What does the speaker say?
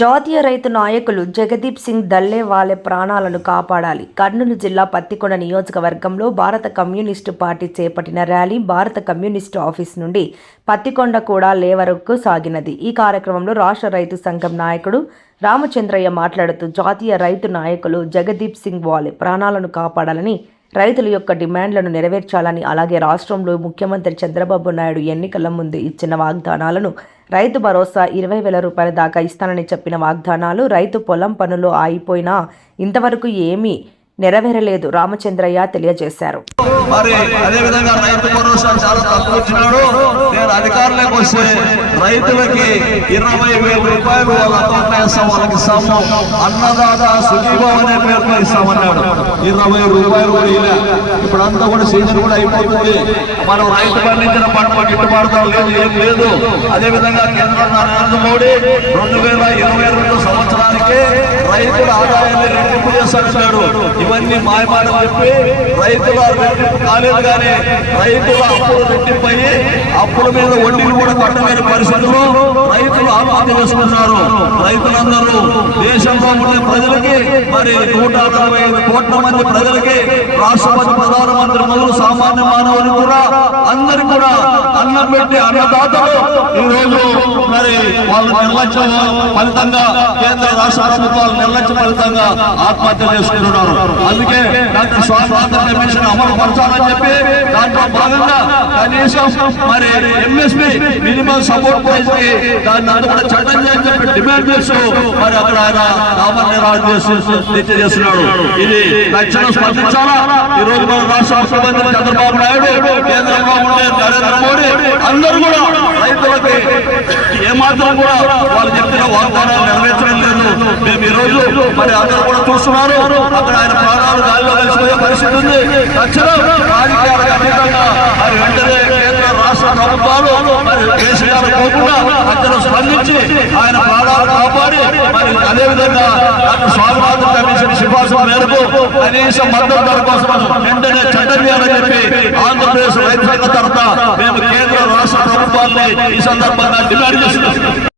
జాతీయ రైతు నాయకులు జగదీప్ సింగ్ దల్లే వాళ్ళ ప్రాణాలను కాపాడాలి. కర్నూలు జిల్లా పత్తికొండ నియోజకవర్గంలో భారత కమ్యూనిస్టు పార్టీ చేపట్టిన ర్యాలీ భారత కమ్యూనిస్టు ఆఫీస్ నుండి పత్తికొండ కూడా వరకు సాగినది. ఈ కార్యక్రమంలో రాష్ట్ర రైతు సంఘం నాయకుడు రామచంద్రయ్య మాట్లాడుతూ జాతీయ రైతు నాయకులు జగదీప్ సింగ్ వాళ్ళ ప్రాణాలను కాపాడాలని, రైతుల యొక్క డిమాండ్లను నెరవేర్చాలని, అలాగే రాష్ట్రంలో ముఖ్యమంత్రి చంద్రబాబు నాయుడు ఎన్నికల ముందు ఇచ్చిన వాగ్దానాలను రైతు భరోసా 20,000 రూపాయల దాకా ఇస్తానని చెప్పిన వాగ్దానాలు రైతు పొలం పనులు ఆగిపోయినా ఇంతవరకు ఏమీ నెరవేరలేదు రామచంద్రయ్య తెలియజేశారు. మరి అదే విధంగా రైతు భరోసా చాలా తక్కువ ఇచ్చినాడు. నేను అధికారులకు వస్తే రైతులకి 20,000 రూపాయలు వాళ్ళ అకౌంట్లో వేస్తాం, వాళ్ళకి ఇస్తాము, అన్నదాత సుఖీభావ అనే పేరుతో ఇస్తామన్నాడు. 20,000 రూపాయలు కూడా ఇలా ఇప్పుడంతా కూడా సీజన్ కూడా అయిపోతుంది. మనం రైతు పండించిన పంట గిట్టుబాటు లేదు, ఏం లేదు. అదే విధంగా కేంద్ర నరేంద్ర మోడీ 2022 సంవత్సరానికి రైతుల ఆదాయాన్ని రెట్టింపు చేస్తాడన్నాడు. ఇవన్నీ మాయమాటలు చెప్పి రైతుల రెట్టింపు కాలేదు, కానీ రైతుల అప్పులు రెట్టింపు అయ్యి అప్పుల మీద వడ్డీలు కూడా కట్టలేని పరిస్థితుల్లో రైతులు ఆత్మహత్య చేసుకున్నారు. రైతులందరూ దేశంలో ఉండే ప్రజలకి, మరి 145 కోట్ల మంది ప్రజలకి, రాష్ట్రపతి ప్రధానమంత్రి మొదలు సామాన్య మానవులు కూడా అందరికి కూడా అన్నం పెట్టి అన్నదాతలు ఈ రోజు మరి వాళ్ళ నిర్లక్ష్యం ఫలితంగా కేంద్ర రాష్ట్ర ప్రభుత్వాలు నిర్లక్ష్య ఫలితంగా ఆత్మహత్య చేసుకుంటున్నారు. అందుకే డాక్టర్ స్వాతంత్ర కమిషన్ అమలు పరచాలని చెప్పి దాంట్లో భాగంగా కనీసం మరి ఎంఎస్పీ మినిమం సపోర్ట్ ప్రైస్ కి దాన్ని కూడా చట్టం చేయని చెప్పి డిమాండ్ చేస్తూ మరి అక్కడ ఆయన నామనిర్ణయం చేస్తున్నాడు. ఇది తక్షణం స్పందించాలా. ఈ రోజు మన రాష్ట్ర ముఖ్యమంత్రి చంద్రబాబు నాయుడు, కేంద్రంలో ఉండే నరేంద్ర మోడీ అందరూ కూడా రైతులకి ఏమాత్రం కూడా వాళ్ళు చెప్పిన వాగ్దానాలు నెరవేర్చడం లేదు. మేము ఈ రోజు మరి అందరూ కూడా చూస్తున్నారు. అక్కడ ఆయన ప్రాణాలు గాలిలో కలిసిపోయే పరిస్థితి ఉంది. తక్షణం రాజకీయాలకు అతీతంగా మరి వెంటనే కేంద్ర రాష్ట్ర ప్రభుత్వాలు మరి కేసీఆర్ పోకుండా అక్కడ స్పందించి ఆయన ప్రాణాలు కాపాడి, మరి అదేవిధంగా డాక్టర్ స్వామినాథన్ కమిషన్ సిఫార్సు మేరకు కనీసం మద్దతు ధర కోసం వెంటనే చట్టం చేయాలని చెప్పి ఆంధ్రప్రదేశ్ రైతు సంఘ తరఫున మేము కేంద్ర రాష్ట్ర ప్రభుత్వాన్ని ఈ సందర్భంగా డిమాండ్ చేస్తున్నాం.